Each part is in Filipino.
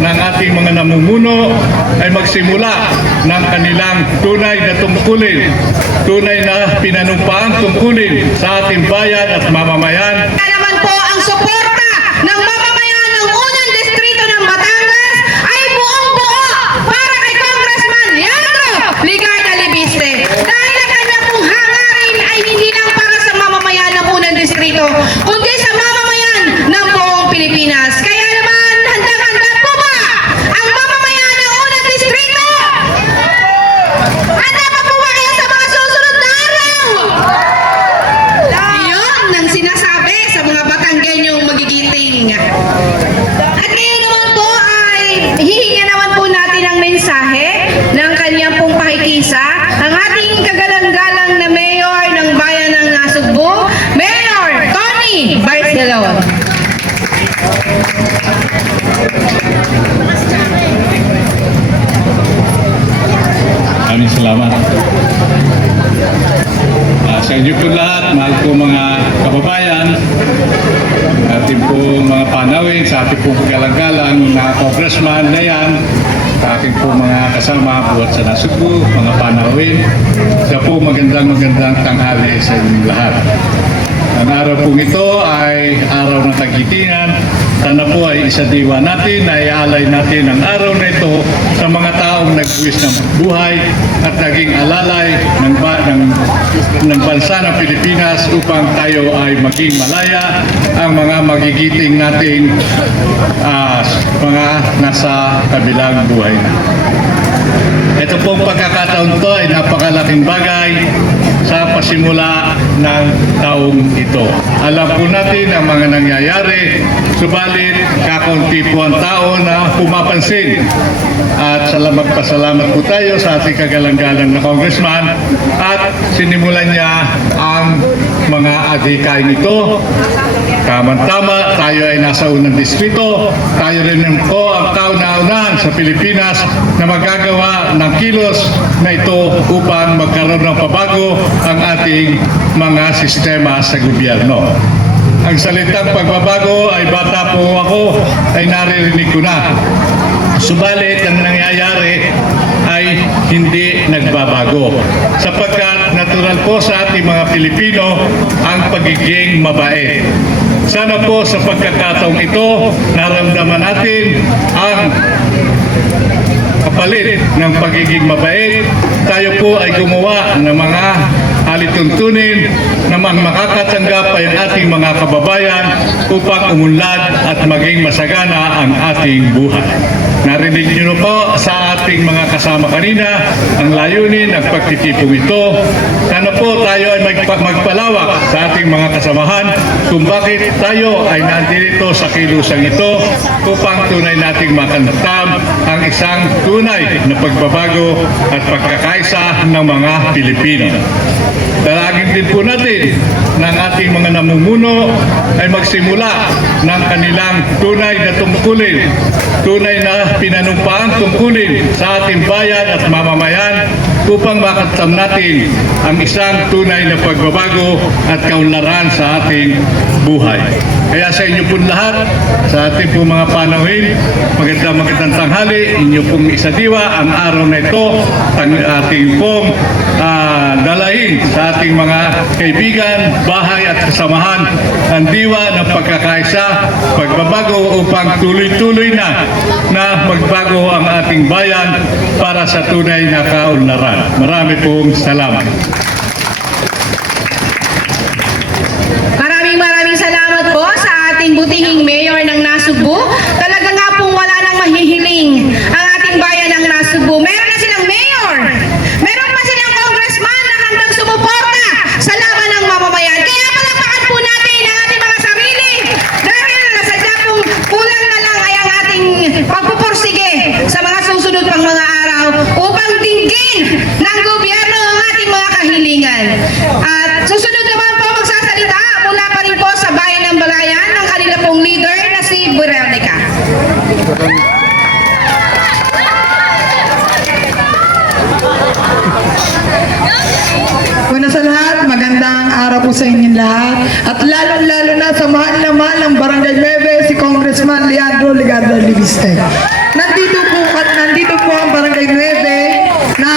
ng ating mga namumuno ay magsimula ng kanilang tunay na tungkulin, tunay na pinanumpaang tungkulin sa ating bayan at mamamayan. Kaya naman po ang suporta ng mamamayan ng unang distrito ng Batangas ay buong-buo para kay Congressman Leandro Ligarda Libiste. Dahil ang kanya pong hangarin ay hindi lang para sa mamamayan ng unang distrito, kundi sa mamamayan ng buong Pilipinas. Kaya naman, handang-handa po ba ang mamamayan ng unang distrito? Handa pa po ba kayo sa mga susunod na araw? Iyon ang sinasabi sa mga Batanggenyong magigiting. At ngayon naman po ay hihinga naman po natin ang mensahe ng kanyang pong pakikisa, ang ating kagalang-galang na mayor ng bayan ng Nasugbu, Mayor Tony Barcelon. Maraming salamat. Sa inyo po lahat, mahal po mga kababayan, ating po mga panawin, sa ating po galang-galang na congressman na yan, sa ating po mga kasama buhat sa Nasugbu, mga panawin, sa po magandang tanghali sa inyong lahat. Ang araw pong ito ay araw ng kagitingan. Sana po ay isadiwa natin, ay alay natin ang araw na ito sa mga taong nagbuwis ng buhay at naging alalay ng bansa ng Pilipinas upang tayo ay maging malaya ang mga magigiting nating mga nasa kabilang buhay na. Ito pong pagkakataon to ay napakalaking bagay sa pasimula ng taong ito. Alam po natin ang mga nangyayari, subalit kakaunti po ang tao na pumapansin. At pasalamat po tayo sa ating kagalang-galang na congressman at sinimulan niya ang mga adhikain ito. Tama-tama, tayo ay nasa unang distrito. Tayo rin po ang kauna-unahan sa Pilipinas na magagawa ng kilos na ito upang magkaroon ng pabago ang ating mga sistema sa gobyerno. Ang salitang pagbabago ay bata po ako ay naririnig ko na. Subalit ang nangyayari ay hindi nagbabago. Sapagkat natural po sa ating mga Pilipino ang pagiging mabait. Sana po sa pagkakataong ito, naramdaman natin ang kapalit ng pagiging mabait. Tayo po ay gumawa ng mga alituntunin na makakatanggap ay ang ating mga kababayan upang umunlad at maging masagana ang ating buhay. Narinig niyo po sa ating mga kasama kanina ang layunin ng pagtitipong ito. Sana po tayo ay magpalawak sa ating mga kasamahan kung bakit tayo ay nandito sa kilusang ito upang tunay nating makantam ang isang tunay na pagbabago at pagkakaisa ng mga Pilipino. Dalangin din po natin ng ating mga namumuno ay magsimula ng kanilang tunay na tungkulin, tunay na pinanumpaang tungkulin sa ating bayan at mamamayan upang makatam natin ang isang tunay na pagbabago at kaunlaran sa ating buhay. Kaya sa inyo po lahat, sa ating po mga panawin, magandang tanghali, inyo pong isadiwa ang araw na ito, ating pong dalahin sa ating mga kaibigan, bahay at kasamahan ang diwa ng pagkakaisa, pagbabago upang tuloy-tuloy na magbago ang ating bayan para sa tunay na kaunlaran. Marami pong salamat. Maraming salamat po sa ating butihing mayor ng Nasugbu. Talaga nga pong wala nang mahihiling ang ating bayan ng Nasugbu. Meron na silang mayor. Meron pa silang congressman na handang sumuporta sa laban ng mamamayan. Kaya palakpakan po natin ang ating mga sarili dahil nasadya pong kulang na lang ay ang ating pagpupursige sa mga susunod pang mga araw upang dinggin ng gobyerno ang ating mga kahilingan. At susunod naman po magsasalita mula pa rin po sa bayan ng Balayan ng kanila pong leader na si Veronica. Una sa lahat, magandang araw po sa inyong lahat. At lalong-lalo na sa mahal na mahal ng Barangay Nueve, si Congressman Leandro Legarda Libiste. Nandito po ang Barangay 9 na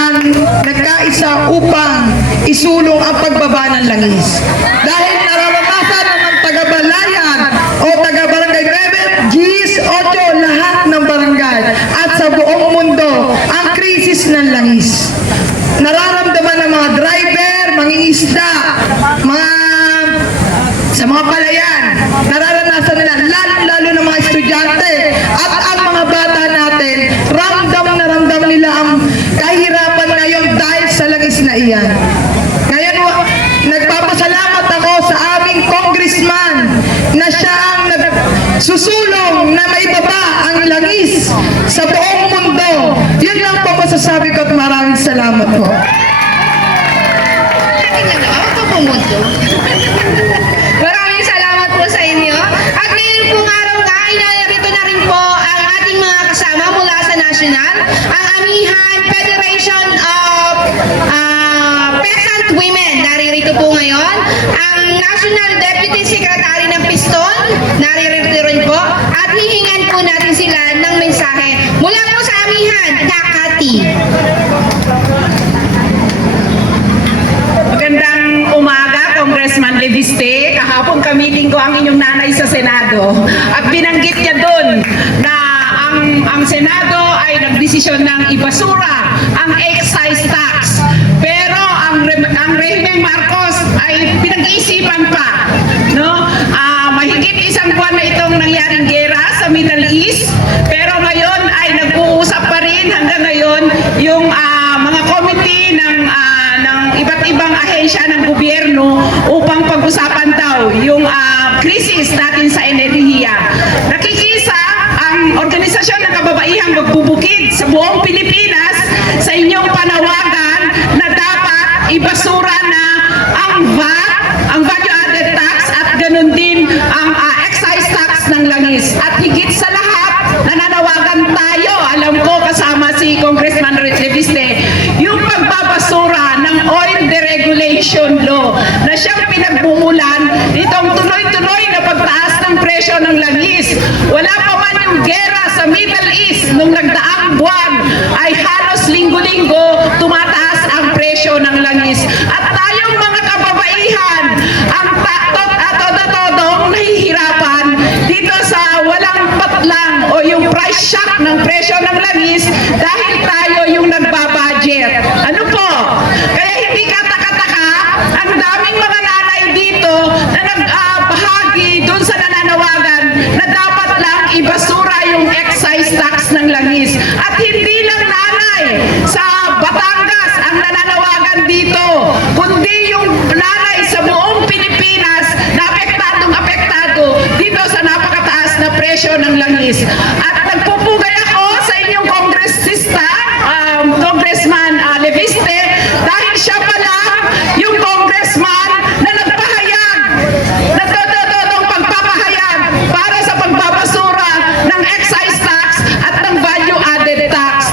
nagkaisa upang isulong ang pagbaba ng langis. Dahil nararanasan ng taga-Balayan o taga-Barangay 9, GIS, 8, lahat ng barangay at sa buong mundo ang krisis ng langis. Nararamdaman ng mga driver, mangingisda, sa mga palayan, nararanasan nila, lalo ng mga estudyante at ang mga bata natin, ramdam na ramdam nila ang kahirapan ngayon dahil sa langis na iyan. Ngayon, nagpapasalamat ako sa aming congressman na siya ang nagsusulong na maibaba ang langis sa buong mundo. Yun lang po masasabi ko at maraming salamat po. Maraming salamat po sa inyo. At ngayon pong araw nga ay narito na rin po ang ating mga kasama mula sa National, ang Amihan Federation of Peasant Women. Naririto po ngayon ang National Deputy Secretary ng Piston. Naririto rin po. At hihingan po natin sila ng mensahe. Mula po sa Amihan, Kakati. Magandang umaga, Congressman Leviste. Kahapon kamiting ko ang inyong nanay sa Senado at binanggit niya doon na ang Senado ay nagdesisyon ng ibasura ang excise tax. Pero ang Rehimeng Marcos ay pinag-iisipan pa. No? Mahigit isang buwan na itong nangyaring gera sa Middle East, pero ngayon ay nag-uusap pa rin hanggang ngayon yung mga committee ng iba't ibang ahensya ng gobyerno upang pag-usapan daw yung krisis natin sa enerhiya. Nakikisa ang Organisasyon ng Kababaihang Magbubukid sa buong Pilipinas sa inyong panawagan na dapat ibasura na ang VAT, ang value added tax at ganun din ang excise tax ng langis. At higit sa lahat, nananawagan tayo, alam ko kasama si Congressman Leviste, yung pagbabasura ng oil deregulation law na siyang pinagbumulan itong tuloy-tuloy na pagtaas ng presyo ng langis. Wala pa man yung gera sa Middle East nung nagdaang buwan ay halos linggo-linggo tumataas ang presyo ng langis. At tayong mga kababaihan ang todo-todong nahihirapan dito sa walang patlang o yung price shock ng presyo ng langis dahil tayo yung nagbabudget. Ano po? Kaya hindi kataka-taka ang daming mga nanay dito na nagbahagi dun sa nananawagan na dapat lang ibasura yung excise tax ng langis. At hindi lang nanay sa Batangas ang nananawagan dito, kundi yung nanay sa buong Pilipinas na apektado dito sa napakataas na presyo ng langis. At nagpupugay ako sa inyong Congressman Leviste dahil siya pala yung congressman na nagpahayag, nagtototong pagpapahayag para sa pagbabasura ng excise tax at ng value added tax.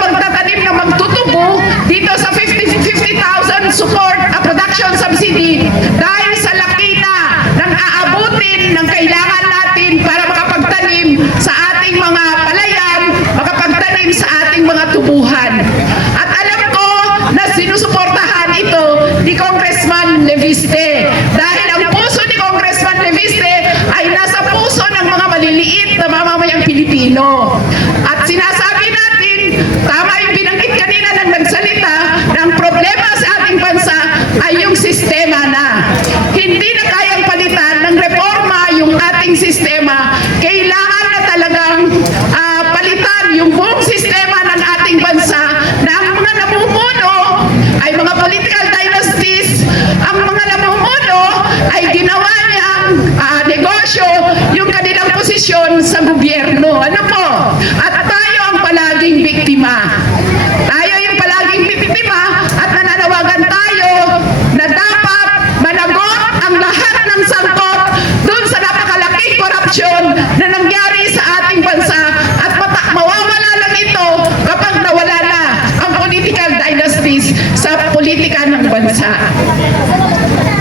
magtatanim na magtutubo dito sa 50,000 support production subsidy dahil sa laki na ng aabutin ng kailangan natin para makapagtanim sa ating mga palayan, makapagtanim sa ating mga tubuhan. At alam ko na sinusuportahan ito ni Congressman Leviste dahil ang puso ni Congressman Leviste ay nasa puso ng mga maliliit na mamamayang Pilipino. At sinasabi natin, tama yung binanggit kanina ng nagsalita, na ang problema sa ating bansa ay yung sistema na. Hindi na kayang palitan ng reforma yung ating sistema. Kailangan na talagang palitan yung buong sistema ng ating bansa na ang mga namumuno ay mga political dynasties, ang mga namumuno ay ginawa niyang negosyo yung kanilang posisyon sa gobyerno. Ano po? At tayo ang palaging biktima. Tayo yung palaging biktima at nananawagan tayo na dapat managot ang lahat ng sangkot dun sa napakalaking korupsyon na nangyari sa ating bansa at mawawala lang ito kapag nawala na ang political dynasties sa politika ng bansa.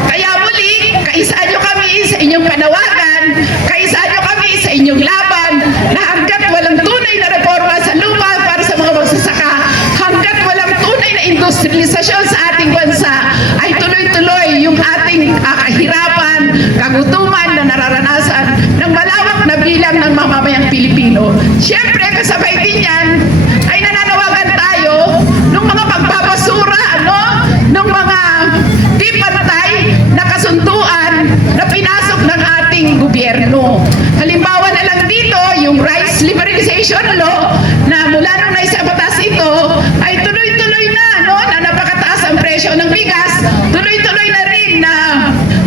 Kaya muli, kaisaan nyo kami sa inyong panawagan, kaisaan nyo kami sa inyong laban na hanggat walang tunay na reforma sa lupa para sa mga magsasaka, hanggat walang tunay na industrialisasyon sa ating bansa, ay tuloy-tuloy yung ating kahirapan, kagutuman na nararanasan ng malawak na bilang ng mamamayang Pilipino. Siyempre, kasabay din yan, ay nananawagan tayo ng mga pagbabasura, ng mga di pantay na kasunduan na pinasok ng ating gobyerno. Halimbawa na lang dito, yung rice liberalization law na mula nung naisa batas ito ay tuloy-tuloy na, na napakataas ang presyo ng bigas, tuloy-tuloy na rin na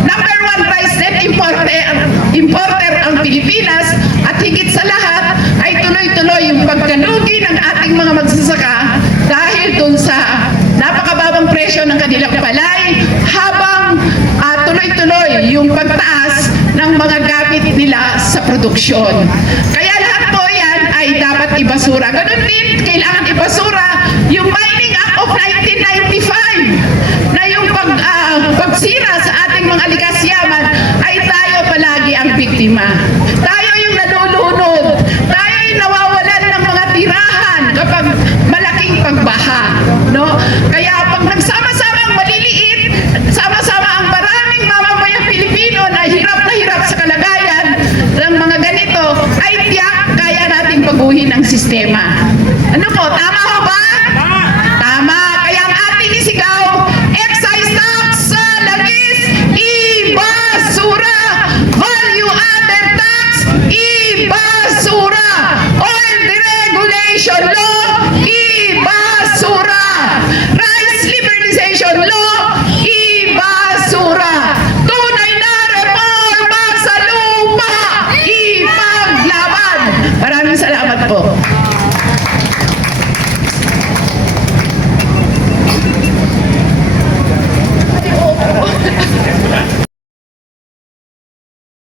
number one rice net importer ang Pilipinas at higit sa lahat ay tuloy-tuloy yung pagkalugi ng ating mga magsasaka dahil dun sa napakababang presyo ng kanilang palay habang tuloy-tuloy yung pagtaas ng mga gamit nila sa produksyon. Kaya lahat po yan ay dapat ibasura. Ganun din, kailangan ibasura yung Mining Act of 1995 na yung pagsira sa ating mga likas yaman ay tayo palagi ang biktima. Tayo yung nalulunod. Tayo yung nawawalan ng mga tirahan kapag malaking pagbaha. Kaya pag nagsama-sama ang maliliit, sama-sama ang maraming mamamayang Pilipino na hirap sa kalagayan ng mga ganito, ay tiyak kaya nating baguhin ang sistema. Ano po, tama ho ba?